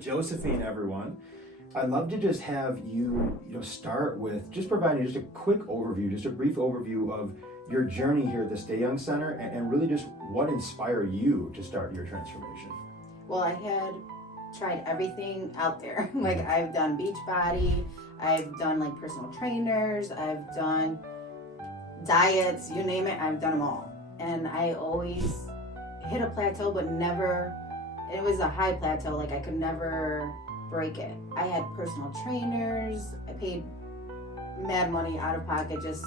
Josephine, everyone. I'd love to just have you start with just providing just a quick overview, just a brief overview of your journey here at the Stay Young Center, and really just what inspired you to start your transformation. Well, I had tried everything out there. Like, I've done Beachbody, I've done like personal trainers, I've done diets, you name it, I've done them all. And I always hit a plateau, but never, it was a high plateau, like I could never break it. I had personal trainers, I paid mad money out of pocket just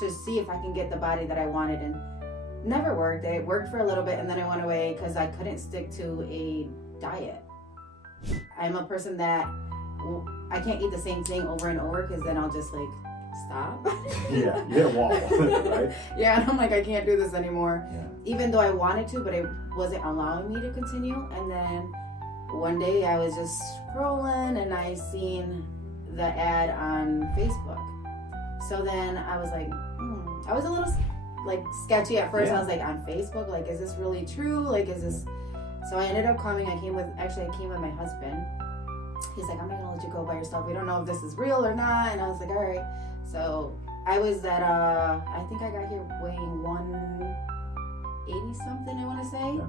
to see if I can get the body that I wanted, and never worked. It worked for a little bit and then it went away because I couldn't stick to a diet. I'm a person that I can't eat the same thing over and over because then I'll just like stop. Yeah, you hit a wall, right? Yeah, and I'm like, I can't do this anymore. Yeah. Even though I wanted to, but it wasn't allowing me to continue. And then one day I was just scrolling and I seen the ad on Facebook. So then I was like, I was a little like sketchy at first. Yeah. I was like, on Facebook, like, is this really true? Like, is this? So I ended up coming. I came with my husband. He's like, I'm not gonna let you go by yourself. We don't know if this is real or not. And I was like, all right. So I was at, I think I got here weighing 180 something, I want to say. Yeah.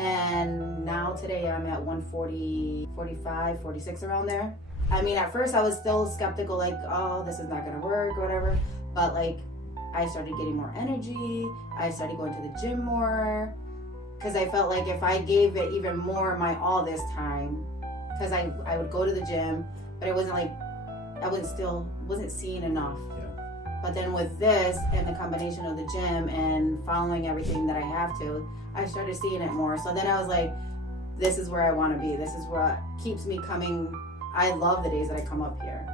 And now today I'm at 140, 45, 46 around there. I mean, at first I was still skeptical, like, oh, this is not gonna work or whatever. But like, I started getting more energy. I started going to the gym more. Because I felt like if I gave it even more my all this time, because I would go to the gym, but it wasn't like, I wasn't seeing enough. Yeah. But then with this and the combination of the gym and following everything that I have to, I started seeing it more. So then I was like, this is where I want to be. This is what keeps me coming. I love the days that I come up here.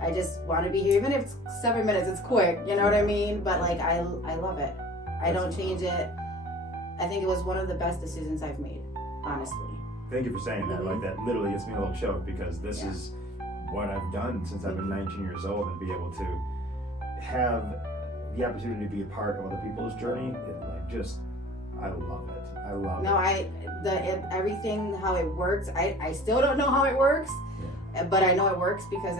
I just want to be here, even if it's 7 minutes, it's quick, you know what I mean? But like, I love it. I don't change it. I think it was one of the best decisions I've made, honestly. Thank you for saying that. Like, that literally gets me a little choked because this is what I've done since I've been 19 years old, and be able to have the opportunity to be a part of other people's journey. I love it. I love it. Everything, how it works. I still don't know how it works, but I know it works because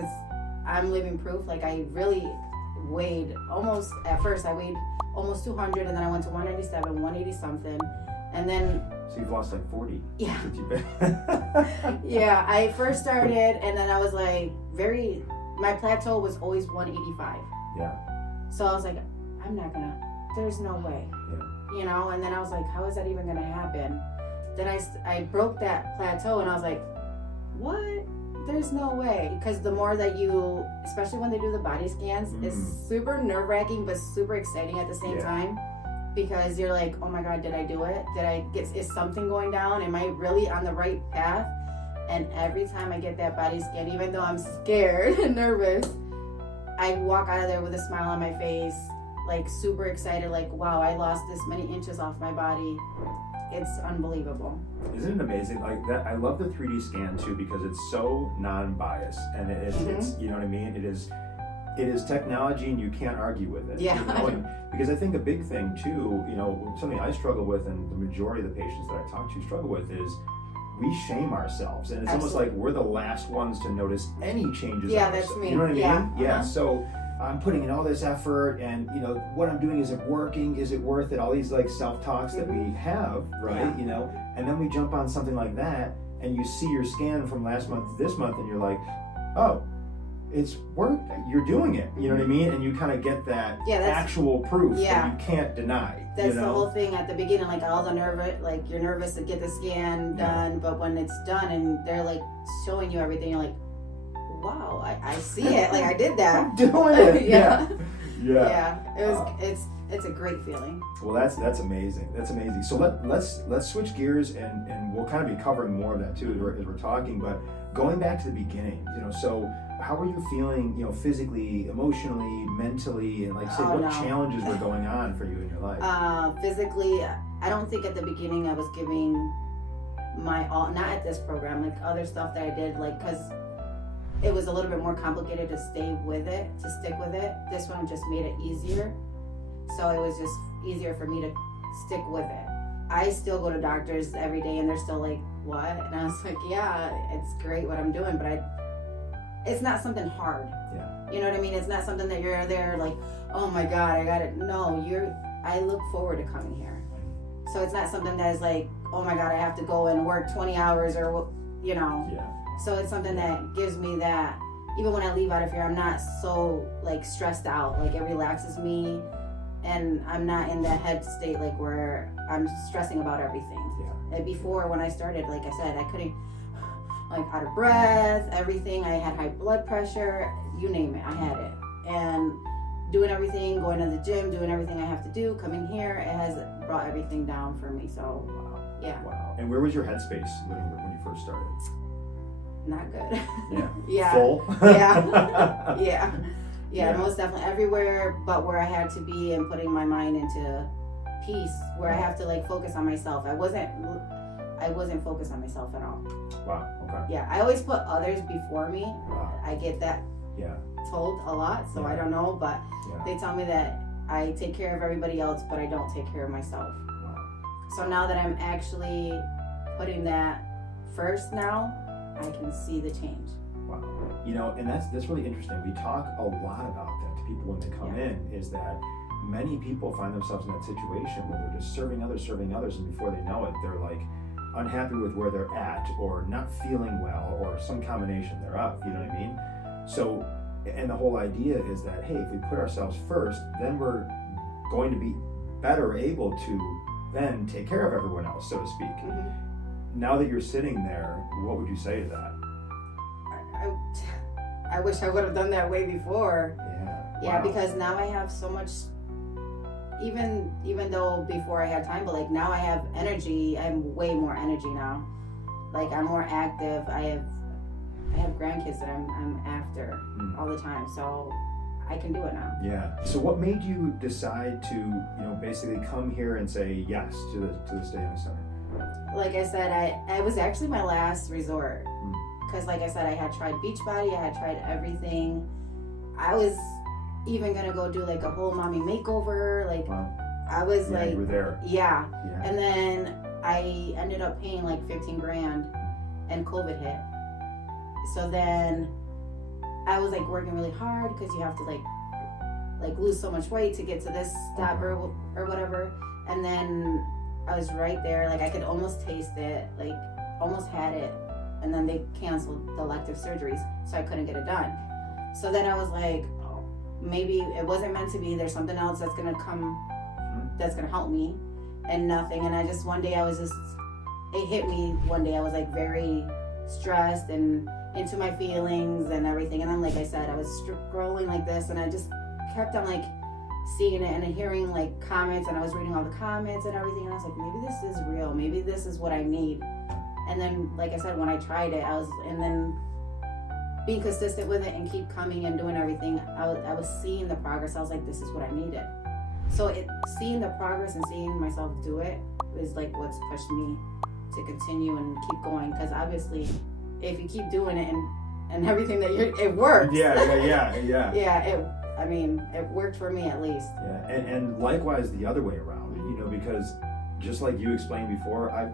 I'm living proof. Like, I really weighed at first I weighed almost 200, and then I went to 197, 180 something, and then. So you've lost like 40. Yeah. Yeah, I first started, and then I was like, my plateau was always 185. Yeah. So I was like, there's no way. Yeah. You know, and then I was like, how is that even gonna happen? Then I broke that plateau, and I was like, what? There's no way. Because the more that you, especially when they do the body scans, it's super nerve-wracking but super exciting at the same time. Because you're like, oh my God, did I do it? Is something going down? Am I really on the right path? And every time I get that body scan, even though I'm scared and nervous, I walk out of there with a smile on my face, like super excited, like, wow, I lost this many inches off my body. It's unbelievable. Isn't it amazing? Like that, I love the 3D scan too, because it's so non-biased, and it's you know what I mean? It is technology, and you can't argue with it. Yeah. You know? And because I think a big thing too, something I struggle with, and the majority of the patients that I talk to struggle with, is we shame ourselves, and it's almost like we're the last ones to notice any changes. Yeah, in that's ourselves. me. You know what I mean? Yeah. Yeah. So I'm putting in all this effort, and what I'm doing, is it working? Is it worth it? All these like self-talks that we have, right? Yeah. And then we jump on something like that, and you see your scan from last month to this month, and you're like, oh, it's worked. You're doing it. You know what I mean? And you kind of get that actual proof that you can't deny. That's the whole thing at the beginning, like all the like you're nervous to get the scan done, but when it's done and they're like showing you everything, you're like, wow, I see it. Like, I did that. I'm doing it. Yeah. It's a great feeling. Well, that's amazing. That's amazing. So let's switch gears, and we'll kind of be covering more of that too as we're talking. But going back to the beginning, so how were you feeling, physically, emotionally, mentally, and challenges were going on for you in your life? Physically, I don't think at the beginning I was giving my all. Not at this program, like other stuff that I did, like, because it was a little bit more complicated to stick with it. This one just made it easier. So it was just easier for me to stick with it. I still go to doctors every day and they're still like, what? And I was like, yeah, it's great what I'm doing, but it's not something hard. Yeah. You know what I mean? It's not something that you're there like, oh my God, I got it. No, I look forward to coming here. So it's not something that is like, oh my God, I have to go and work 20 hours or, you know. Yeah. So it's something that gives me that, even when I leave out of here, I'm not so like stressed out. Like it relaxes me and I'm not in that head state like where I'm stressing about everything. Yeah. And before when I started, like I said, I couldn't, like out of breath, everything. I had high blood pressure, you name it, I had it. And doing everything, going to the gym, doing everything I have to do, coming here, it has brought everything down for me. So, yeah. Wow. And where was your headspace when you first started? Not good. Yeah. Yeah. Full? Yeah. Yeah. Yeah. Most definitely everywhere but where I had to be and putting my mind into peace, where I have to like focus on myself. I wasn't focused on myself at all. Wow. Okay. Yeah. I always put others before me. Wow. I get that Yeah. told a lot, so I don't know, but Yeah. they tell me that I take care of everybody else, but I don't take care of myself. Wow. So now that I'm actually putting that first now, I can see the change. Wow. You know, and that's really interesting. We talk a lot about that to people when they come in, is that many people find themselves in that situation where they're just serving others, and before they know it, they're like unhappy with where they're at, or not feeling well, or some combination thereof, you know what I mean? So, and the whole idea is that, hey, if we put ourselves first, then we're going to be better able to then take care of everyone else, so to speak. Mm-hmm. Now that you're sitting there, what would you say to that? I wish I would have done that way before. Yeah. Wow. Because now I have so much, even though before I had time, but like now I have energy. I have way more energy now. Like I'm more active. I have grandkids that I'm after all the time, so I can do it now. Yeah. So what made you decide to, you know, basically come here and say yes to the Stay Young Center? Like I said, I was actually my last resort. Because like I said, I had tried Beachbody, I had tried everything. I was even gonna go do like a whole mommy makeover. Like Wow. I was Yeah, like, you were there. yeah. Yeah. And then I ended up paying like 15 grand and COVID hit. So then I was like working really hard because you have to like lose so much weight to get to this step or whatever. And then I was right there, like I could almost taste it, like almost had it. And then they canceled the elective surgeries, so I couldn't get it done. So then I was like, oh, maybe it wasn't meant to be. There's something else that's gonna come, that's gonna help me, and nothing. And I just, one day it hit me one day. I was like very stressed and into my feelings and everything. And then, like I said, I was scrolling like this, and I just kept on like seeing it and hearing like comments, and I was reading all the comments and everything. And I was like, maybe this is real. Maybe this is what I need. And then, like I said, when I tried it, and then being consistent with it and keep coming and doing everything, I was seeing the progress. I was like, this is what I needed. So seeing the progress and seeing myself do it is like what's pushed me to continue and keep going. Because obviously, if you keep doing it and everything that it works. Yeah. Yeah, it worked for me at least. Yeah, and likewise the other way around, you know, because just like you explained before, I've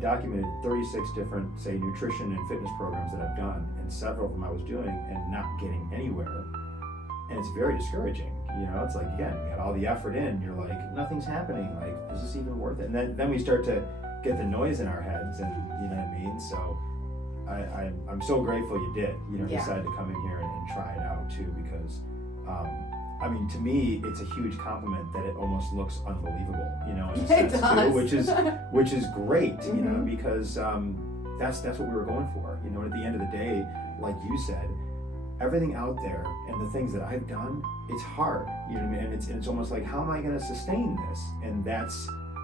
documented 36 different, say, nutrition and fitness programs that I've done, and several of them I was doing and not getting anywhere. And it's very discouraging. You know, it's like, again, you got all the effort in, you're like, nothing's happening. Like, is this even worth it? And then we start to get the noise in our heads, and you know what I mean? So I'm so grateful you did, you know, decide to come in here and try it out too, because I mean, to me, it's a huge compliment that it almost looks unbelievable, you know, in a sense too, which is great, you know, because that's what we were going for, you know. And at the end of the day, like you said, everything out there and the things that I've done, it's hard, you know what I mean? And it's almost like, how am I going to sustain this? And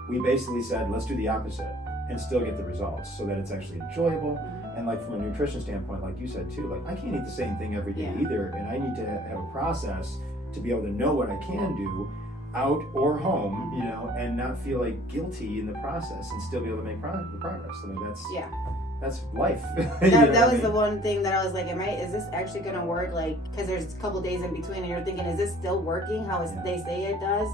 we basically said, let's do the opposite and still get the results, so that it's actually enjoyable. And like from a nutrition standpoint, like you said too, like I can't eat the same thing every day either, and I need to have a process to be able to know what I can do out or home, you know, and not feel like guilty in the process, and still be able to make the progress. I mean, That's life. That was the one thing that I was like, is this actually gonna work? Like, because there's a couple days in between, and you're thinking, is this still working? They say it does,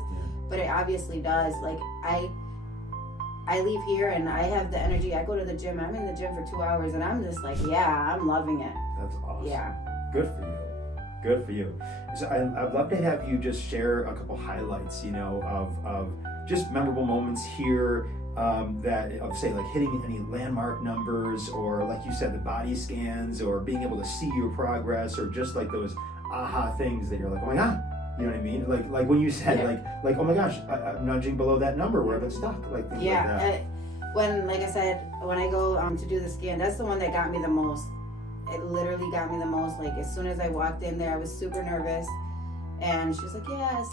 but it obviously does. Like, I leave here and I have the energy. I go to the gym. I'm in the gym for 2 hours, and I'm just like, I'm loving it. That's awesome. Yeah. Good for you. Good for you. So I'd love to have you just share a couple highlights, of just memorable moments here. That of say like hitting any landmark numbers, or like you said, the body scans, or being able to see your progress, or just like those aha things that you're like, oh my god, you know what I mean? Like when you said like oh my gosh, I'm nudging below that number where I've been stuck, like things like that. When, like I said, when I go to do the scan, that's the one that got me the most. It literally got me the most. Like, as soon as I walked in there, I was super nervous, and she was like, yes,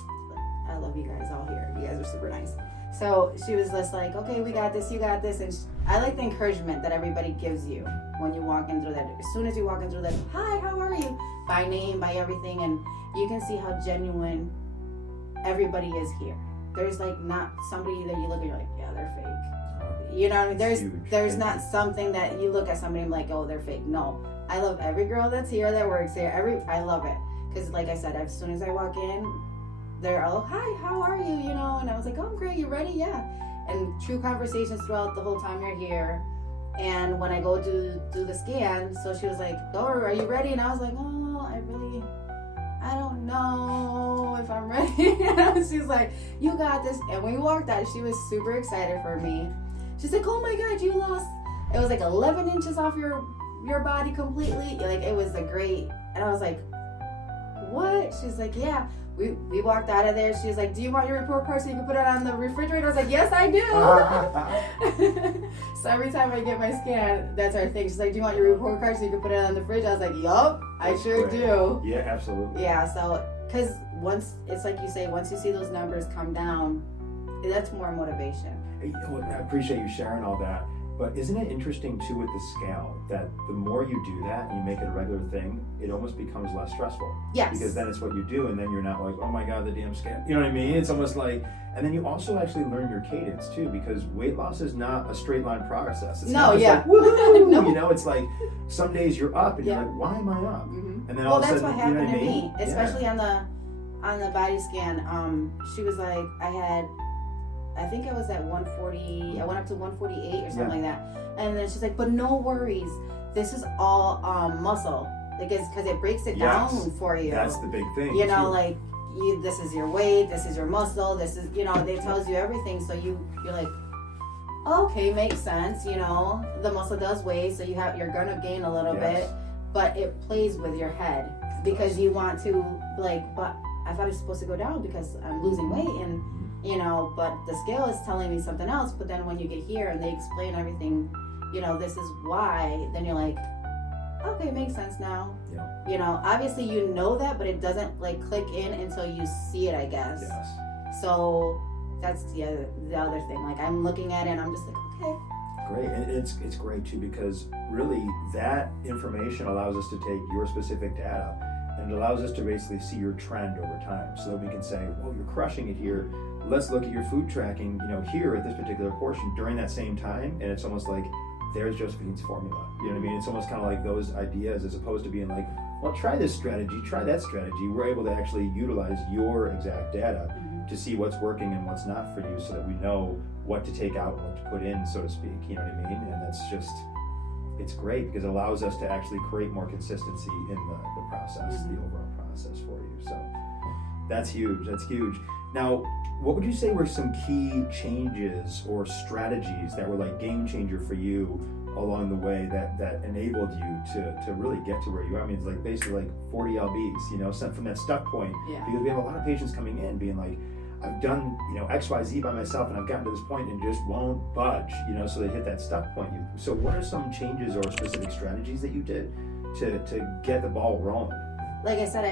I love you guys all here. You guys are super nice. So she was just like, okay, we got this, you got this. And I like the encouragement that everybody gives you when you walk in through that. As soon as you walk in through that, hi, how are you? By name, by everything. And you can see how genuine everybody is here. There's like not somebody that you look at, you're like, yeah, they're fake. You know what I mean? There's not something that you look at somebody and like, oh, they're fake. No. I love every girl that's here, that works here. I love it. Because like I said, as soon as I walk in, they're all, hi, how are you? And I was like, oh, I'm great. You ready? Yeah. And true conversations throughout the whole time you're here. And when I go do the scan, so she was like, oh, are you ready? And I was like, oh, I don't know if I'm ready. She's like, you got this. And when we walked out, she was super excited for me. She's like, oh my God, you lost. It was like 11 inches off your body completely. Like, it was a great. And I was like, what? She's like, yeah. We walked out of there. She was like, do you want your report card so you can put it on the refrigerator? I was like, yes, I do. So every time I get my scan, that's our thing. She's like, do you want your report card so you can put it on the fridge? I was like, yup, I sure do. Yeah, absolutely. Yeah, so, because once, it's like you say, once you see those numbers come down, that's more motivation. I appreciate you sharing all that. But isn't it interesting too with the scale that the more you do that and you make it a regular thing, it almost becomes less stressful. Yes. Because then it's what you do, and then you're not like, oh my God, the damn scale. You know what I mean? It's almost like, and then you also actually learn your cadence too, because weight loss is not a straight line process. It's not just like, woohoo! No. It's like some days you're up and you're like, why am I up? Mm-hmm. And then all of a sudden, that's what happened to me, especially on the body scan. She was like, I think I was at 140, I went up to 148 or something like that. And then she's like, but no worries, this is all muscle. Because it breaks it down for you. That's the big thing. Like, this is your weight, this is your muscle, this is, they tells you everything. So you're like, okay, makes sense, the muscle does weigh, so you're gonna gain a little bit, but it plays with your head because you want to, like, but I thought it's supposed to go down because I'm losing weight, and but the scale is telling me something else. But then when you get here and they explain everything, this is why, then you're like, okay, makes sense now. Yeah. Obviously that, but it doesn't like click in until you see it, I guess. Yes. So that's the other thing. Like, I'm looking at it and I'm just like, okay. Great. And it's great too, because really that information allows us to take your specific data, and it allows us to basically see your trend over time, so that we can say, well, you're crushing it here. Let's look at your food tracking, here at this particular portion during that same time. And it's almost like, there's Josephine's formula. You know what I mean? It's almost kind of like those ideas, as opposed to being like, well, try this strategy, try that strategy. We're able to actually utilize your exact data to see what's working and what's not for you, so that we know what to take out and what to put in, so to speak. You know what I mean? And that's just, it's great because it allows us to actually create more consistency in the process, the overall process for you. So that's huge. That's huge. Now, what would you say were some key changes or strategies that were like game changer for you along the way that enabled you to really get to where you are? I mean, it's like basically like 40 lbs, sent from that stuck point. Yeah. Because we have a lot of patients coming in being like, I've done, XYZ by myself and I've gotten to this point and just won't budge, so they hit that stuck point. So what are some changes or specific strategies that you did to get the ball rolling? Like I said,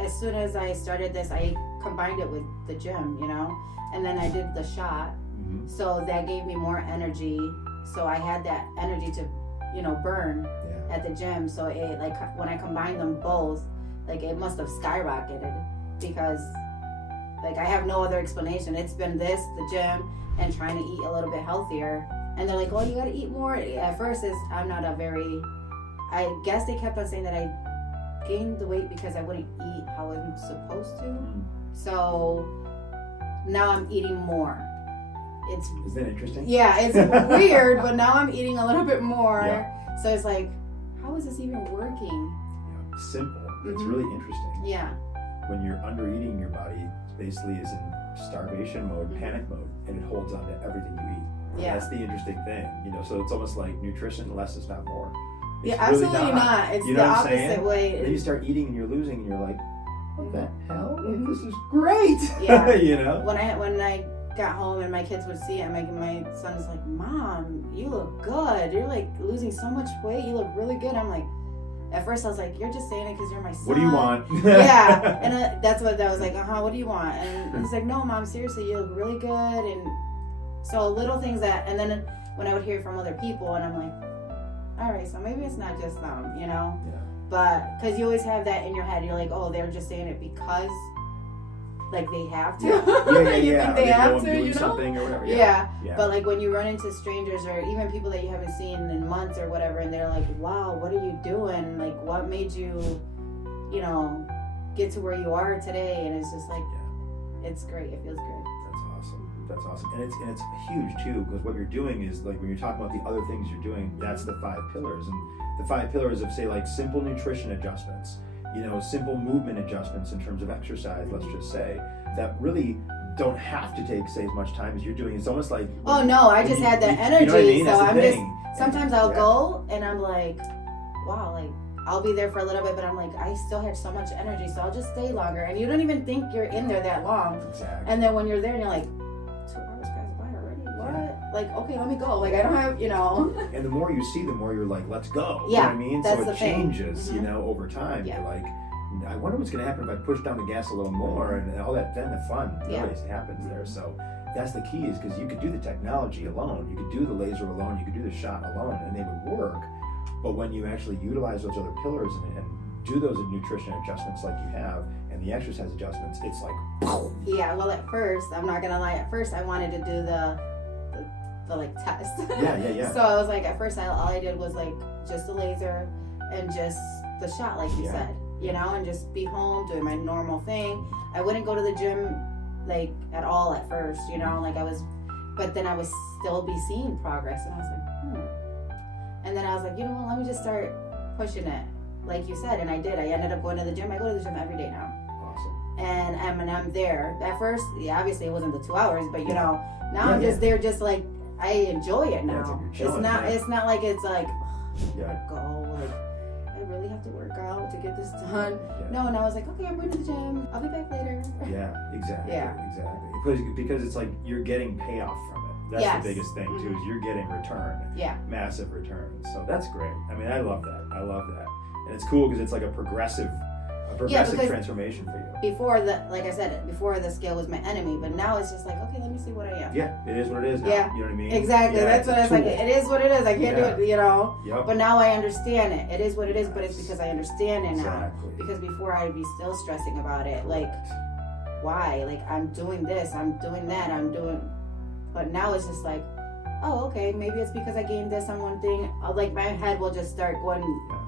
as soon as I started this, I combined it with the gym, and then I did the shot. Mm-hmm. So that gave me more energy. So I had that energy to, burn at the gym. So it, like, when I combined them both, like, it must have skyrocketed, because like, I have no other explanation. It's been this, the gym, and trying to eat a little bit healthier. And they're like, oh, you gotta eat more. At first, I'm not a very, I guess they kept on saying that I gained the weight because I wouldn't eat how I'm supposed to. So now I'm eating more. Isn't that interesting? Yeah, it's weird, but now I'm eating a little bit more. Yeah. So it's like, how is this even working? Yeah. Simple. It's really interesting. Yeah. When you're under eating, your body basically is in starvation mode, panic mode, and it holds on to everything you eat. Yeah. That's the interesting thing, so it's almost like nutrition, less is not more. It's absolutely really not. It's you the know what I'm opposite saying? way. And then you start eating and you're losing and you're like, what the hell? Like, this is great. Yeah. When I got home and my kids would see it, my son was like, Mom, you look good. You're like losing so much weight. You look really good. I'm like, at first I was like, you're just saying it because you're my son. What do you want? Yeah. And that's what I was like, what do you want? And he's like, no, Mom, seriously, you look really good. And so little things that, and then when I would hear from other people and I'm like, all right, so maybe it's not just them, Yeah. But because you always have that in your head, you're like, oh, they're just saying it because, like, they have to. Yeah. You think they have to, doing something or whatever. Yeah. But like when you run into strangers or even people that you haven't seen in months or whatever, and they're like, wow, what are you doing? Like, what made you, get to where you are today? And it's just like, it's great. It feels good. That's awesome. And it's huge too, because what you're doing is, like, when you're talking about the other things you're doing, that's the 5 pillars. And the 5 pillars of, say, like, simple nutrition adjustments, simple movement adjustments in terms of exercise, let's just say, that really don't have to take, say, as much time as you're doing. It's almost like, oh no, I just had that energy. You know what I mean? So I'm just, sometimes I'll go and I'm like, wow, like, I'll be there for a little bit, but I'm like, I still have so much energy, so I'll just stay longer. And you don't even think you're in there that long. Exactly. And then when you're there and you're like, 2 hours passed by already? What? Yeah. Like, okay, let me go. Like, I don't have, And the more you see, the more you're like, let's go. Yeah, you know what I mean? that's so it the thing. changes, over time. Yeah. You're like, I wonder what's going to happen if I push down the gas a little more, and all that. Then the fun really happens there. So that's the key, is because you could do the technology alone, you could do the laser alone, you could do the shot alone, and they would work. But when you actually utilize those other pillars and do those nutrition adjustments like you have, and the exercise adjustments, it's like, yeah. Well, at first, I'm not gonna lie. At first, I wanted to do the like test. Yeah. So I was like, at first, all I did was like just the laser and just the shot, like you said, and just be home doing my normal thing. I wouldn't go to the gym like at all at first, like I was, but then I would still be seeing progress, and I was like, And then I was like, you know what, let me just start pushing it, like you said, and I did. I ended up going to the gym. I go to the gym every day now. Awesome. And I'm there. At first, obviously it wasn't the 2 hours, but now I'm just there, just like, I enjoy it now. It's not like it's like, go, like, I really have to work out to get this done. No, and I was like, okay, I'm going to the gym. I'll be back later. Yeah, exactly. Yeah. Exactly. Because it's like you're getting payoff from it. That's the biggest thing too, is you're getting return. Yeah. Massive return. So that's great. I mean, I love that. And it's cool because it's like a progressive transformation for you. Before like I said, before the scale was my enemy, but now it's just like, okay, let me see what I am. Yeah, it is what it is now. Yeah. You know what I mean? Exactly. Yeah, that's what I was like. It is what it is. I can't do it, Yep. But now I understand it. It is what it is, but it's because I understand it now. Exactly. Because before I'd be still stressing about it. Like, why? Like, I'm doing this, I'm doing that, but now it's just like, oh, okay, maybe it's because I gained this on one thing. Like, my head will just start going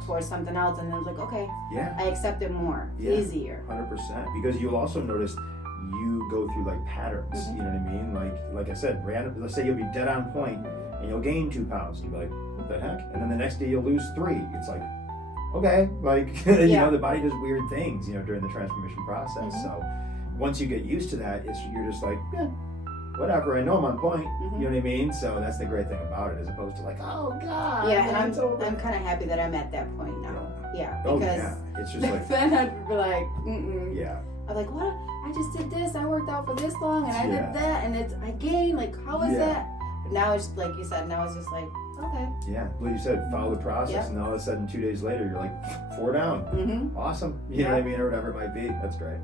towards something else, and then it's like, okay, I accept it more, easier. 100%. Because you'll also notice you go through like patterns. You know what I mean? Like I said, let's say you'll be dead on point and you'll gain 2 pounds, and you'll be like, what the heck? And then the next day you'll lose 3. It's like, okay, like the body does weird things, during the transformation process. So once you get used to that, you're just like, whatever, I know I'm on point. You know what I mean? So that's the great thing about it, as opposed to like, oh God. Yeah, and I'm kind of happy that I'm at that point now. Yeah, because it's just like, then I'd be like, Yeah. I'm like, what? I just did this. I worked out for this long, and I did that, and I gained. Like, how is that? But now it's like you said. Now it's just like, okay. Yeah, well, you said follow the process, and all of a sudden 2 days later you're like 4 down. Awesome. You know what I mean, or whatever it might be. That's great.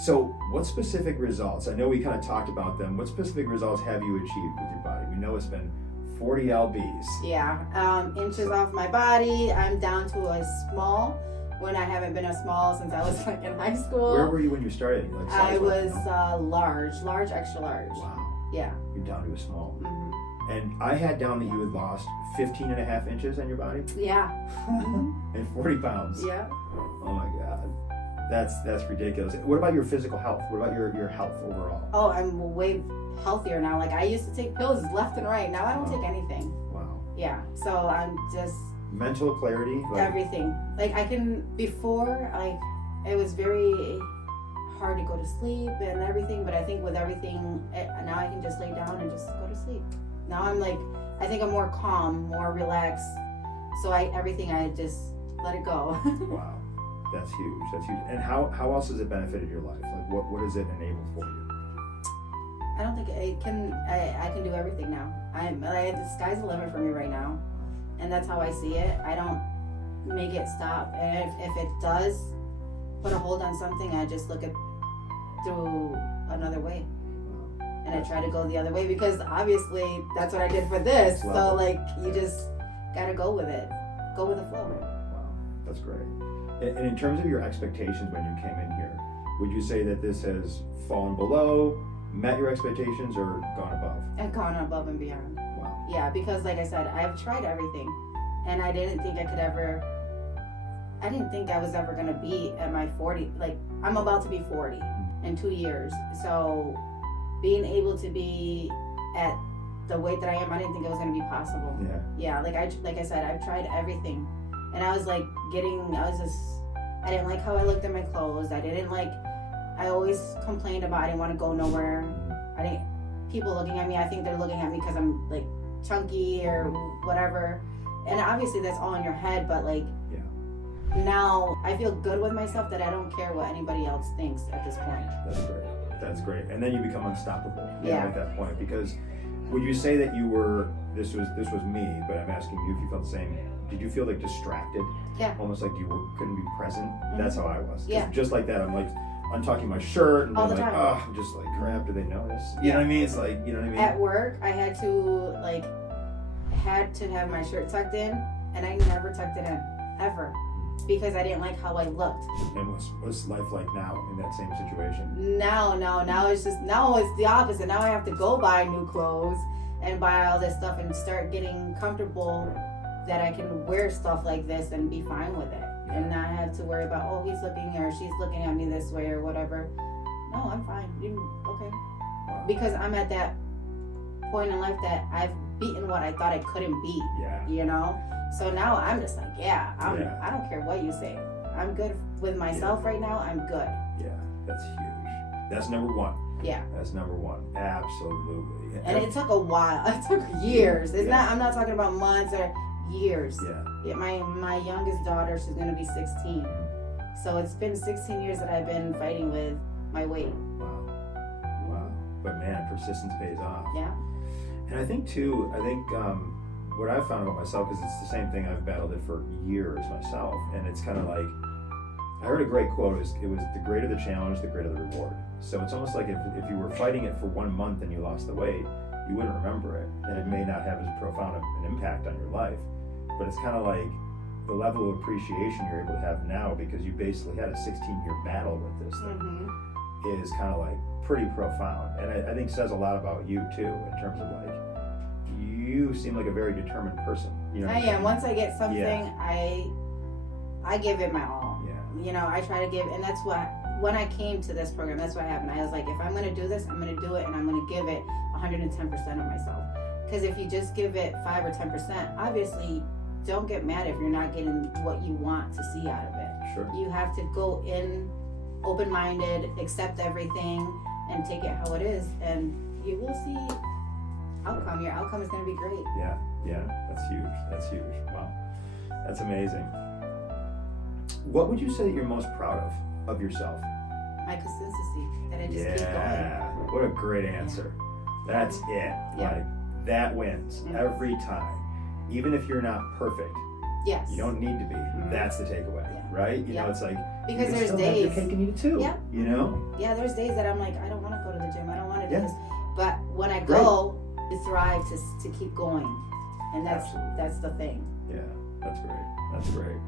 So what specific results, I know we kind of talked about them, what specific results have you achieved with your body? We know it's been 40 lbs. Yeah, inches off my body. I'm down to a small, when I haven't been a small since I was like in high school. Where were you when you started? Like I was large, extra large. Wow. Yeah. You're down to a small. And I had down that you had lost 15 and a half inches on your body Yeah. and 40 pounds. Yeah. Oh my God. That's ridiculous. What about your physical health? What about your health overall? Oh, I'm way healthier now. Like, I used to take pills left and right. Now I don't take anything. Wow. Yeah. So I'm just Mental clarity? everything. Like, I can, before, like, it was very hard to go to sleep and everything, but I think with everything, now I can just lay down and just go to sleep. Now I'm like, I think I'm more calm, more relaxed. So everything, I just let it go. Wow. That's huge. That's huge. And how else has it benefited your life? Like, what has it enabled for you? I don't think I can do everything now. The sky's the limit for me right now. And that's how I see it. I don't make it stop. And if it does put a hold on something, I just look at through another way. And I try to go the other way, because obviously that's what I did for this. So like, you just gotta go with it. Go with the flow. Wow, that's great. And in terms of your expectations when you came in here, would you say that this has fallen below, met your expectations, or gone above? I've gone above and beyond. Wow. Yeah, because like I said, I've tried everything. And I didn't think I was ever gonna be at my 40. Like, I'm about to be 40 in 2 years. So being able to be at the weight that I am, I didn't think it was gonna be possible. Yeah. Yeah, like I said, I've tried everything. And I was like I didn't like how I looked at my clothes. I always complained about I didn't want to go nowhere. People looking at me, I think they're looking at me because I'm like chunky or whatever. And obviously that's all in your head, but like, now I feel good with myself that I don't care what anybody else thinks at this point. That's great. That's great. And then you become unstoppable. Yeah. At that point, because would you say that you were? This was me, but I'm asking you if you felt the same. Did you feel like distracted? Yeah. Almost like you couldn't be present. Mm-hmm. That's how I was. Yeah. Just like that, I'm like untucking my shirt and all then the like, time. I'm just like, crap. Do they notice? You know what I mean? It's like, you know what I mean? At work, I had to have my shirt tucked in, and I never tucked it in ever, because I didn't like how I looked. And what's life like now in that same situation? Now it's the opposite. Now I have to go buy new clothes and buy all this stuff and start getting comfortable that I can wear stuff like this and be fine with it, and not have to worry about, oh, he's looking or she's looking at me this way or whatever. No, I'm fine. Okay. Wow. Because I'm at that point in life that I've beaten what I thought I couldn't beat. Yeah. You know? So now I'm just like, I don't care what you say. I'm good with myself right now. I'm good. Yeah, that's huge. That's number one. Yeah. That's number one. Absolutely. And it took a while. It took years. I'm not talking about months or years. Yeah. My youngest daughter, she's gonna be 16. So it's been 16 years that I've been fighting with my weight. Wow. But man, persistence pays off. Yeah. And I think what I've found about myself, because it's the same thing, I've battled it for years myself, and it's kind of like, I heard a great quote, it was the greater the challenge, the greater the reward. So it's almost like if you were fighting it for 1 month and you lost the weight, you wouldn't remember it, and it may not have as profound an impact on your life. But it's kind of like the level of appreciation you're able to have now, because you basically had a 16-year battle with this thing, is kind of like pretty profound. And I think says a lot about you too, in terms of like, you seem like a very determined person. You know I am. Once I get something, I give it my all. Yeah. You know, I try to give, and that's what, when I came to this program, that's what happened. I was like, if I'm going to do this, I'm going to do it, and I'm going to give it 110% of myself. Because if you just give it 5 or 10%, obviously, don't get mad if you're not getting what you want to see out of it. Sure. You have to go in open-minded, accept everything, and take it how it is, and you will see outcome. Your outcome is going to be great. Yeah, that's huge. Wow, that's amazing. What would you say that you're most proud of yourself? My consistency, that I just keep going. Yeah, what a great answer. That's it. Like, that wins every time. Even if you're not perfect, yes, you don't need to be. That's the takeaway, right? You know, it's like, because you there's still days have your cake and eat it too. Yeah. You know? Yeah, there's days that I'm like, I don't want to go to the gym. I don't want to do this. But when I Great. go, you thrive to keep going, and that's the thing. Yeah, that's great.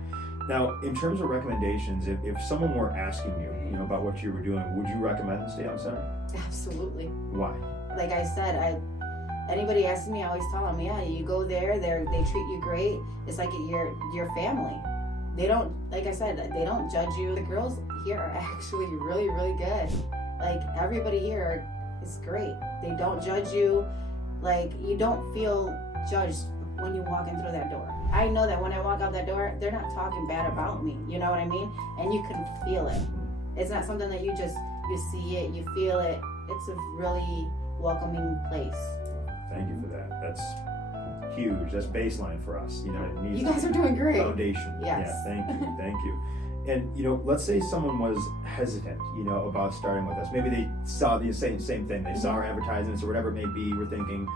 Now, in terms of recommendations, if someone were asking you, about what you were doing, would you recommend the Stay Young Center? Absolutely. Why? Like I said, anybody asks me, I always tell them, yeah, you go there, they treat you great. It's like your family. They don't, like I said, they don't judge you. The girls here are actually really, really good. Like, everybody here is great. They don't judge you. Like, you don't feel judged when you walk in through that door. I know that when I walk out that door, they're not talking bad about me. You know what I mean? And you can feel it. It's not something that you see it, you feel it. It's a really welcoming place. Thank you for that. That's huge. That's baseline for us. You know, it needs you guys are doing great. Foundation. Yes. Yeah, thank you. And, you know, let's say someone was hesitant, you know, about starting with us. Maybe they saw the same thing. They saw our advertisements or whatever it may be. We're thinking,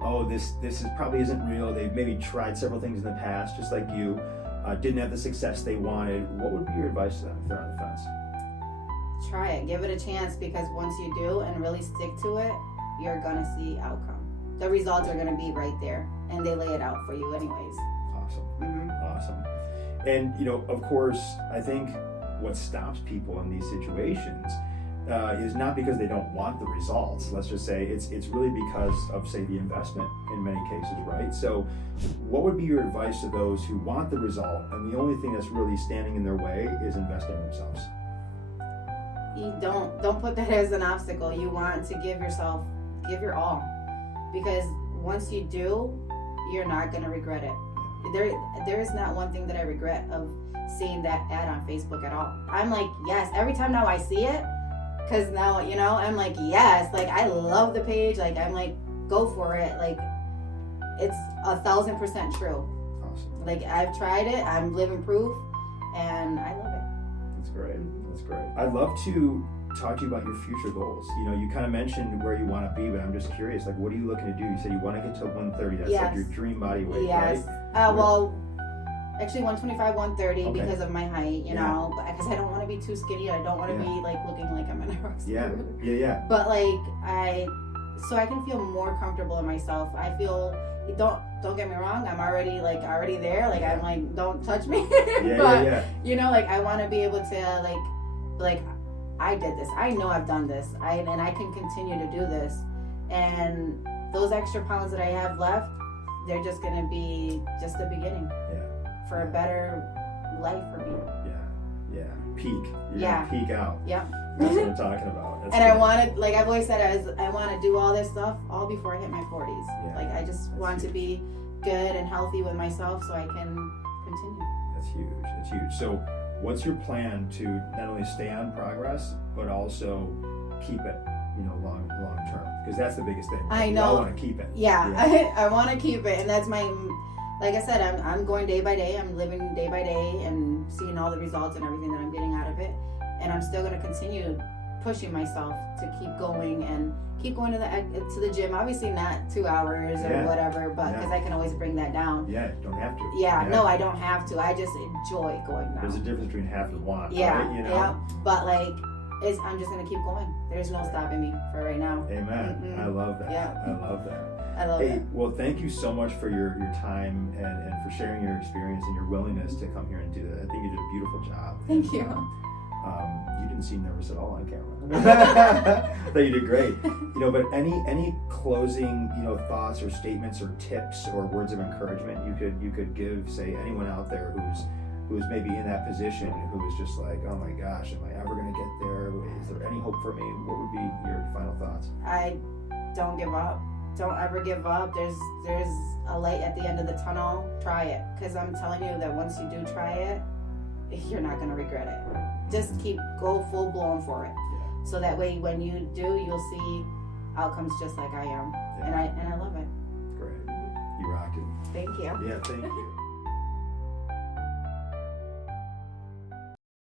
oh, this probably isn't real. They've maybe tried several things in the past, just like you, didn't have the success they wanted. What would be your advice to them if they're on the fence? Try it. Give it a chance, because once you do and really stick to it, you're going to see outcome. The results are going to be right there, and they lay it out for you anyways. Awesome. Mm-hmm. Awesome. And, you know, of course, I think what stops people in these situations is not because they don't want the results. Let's just say it's really because of, say, the investment in many cases, right? So what would be your advice to those who want the result and the only thing that's really standing in their way is investing in themselves? You don't put that as an obstacle. You want to give your all, because once you do, you're not going to regret it. There is not one thing that I regret of seeing that ad on Facebook at all. I'm like, yes, every time now I see it, because now, you know, I'm like, yes, like, I love the page. Like, I'm like, go for it. Like, it's 1,000% true. Awesome. Like, I've tried it. I'm living proof, and I love it. That's great. That's great. I'd love to talk to you about your future goals. You know, you kind of mentioned where you want to be, but I'm just curious, like, what are you looking to do? You said you want to get to 130. That's like your dream body weight, yes. right? Well, actually 125, 130 Okay. because of my height, you know, because I don't want to be too skinny. I don't want to be like looking like I'm an anorexic. Yeah. But like so I can feel more comfortable in myself. I feel, don't get me wrong, I'm already there. Like, I'm like, don't touch me. But you know, like, I want to be able to like I did this. I know I've done this. And I can continue to do this. And those extra pounds that I have left, they're just going to be just the beginning for a better life for me. Yeah. Peak. You're gonna peak out. Yeah. That's what I'm talking about. That's and I wanted, like I've always said, I want to do all this stuff all before I hit my 40s. Yeah. Like, I just want to be good and healthy with myself so I can continue. That's huge. So what's your plan to not only stay on progress, but also keep it, you know, long term? Because that's the biggest thing. I know. I want to keep it. Yeah. I want to keep it. And that's my, like I said, I'm going day by day. I'm living day by day and seeing all the results and everything that I'm getting out of it. And I'm still going to continue pushing myself to keep going and keep going to the gym. Obviously not 2 hours or whatever, but because I can always bring that down. Yeah, don't have to. No, I don't have to. I just enjoy going now. There's a difference between have and want. Yeah, right? You know? yeah. But like, I'm just gonna keep going. There's no stopping me for right now. Amen. Mm-hmm. I love that. Yeah. I love that. I love it. Well, thank you so much for your time and for sharing your experience and your willingness to come here and do that. I think you did a beautiful job. Thank you. You didn't seem nervous at all on camera. That you did great. You know, but any closing, you know, thoughts or statements or tips or words of encouragement you could give, say, anyone out there who's maybe in that position, who is just like, oh my gosh, am I ever going to get there? Is there any hope for me? What would be your final thoughts? I don't give up. Don't ever give up. There's a light at the end of the tunnel. Try it, because I'm telling you that once you do try it, you're not going to regret it. Just go full blown for it. Yeah. So that way when you do, you'll see outcomes just like I am. Yeah. And I love it. Great. You rocked it. Thank you. Yeah, thank you.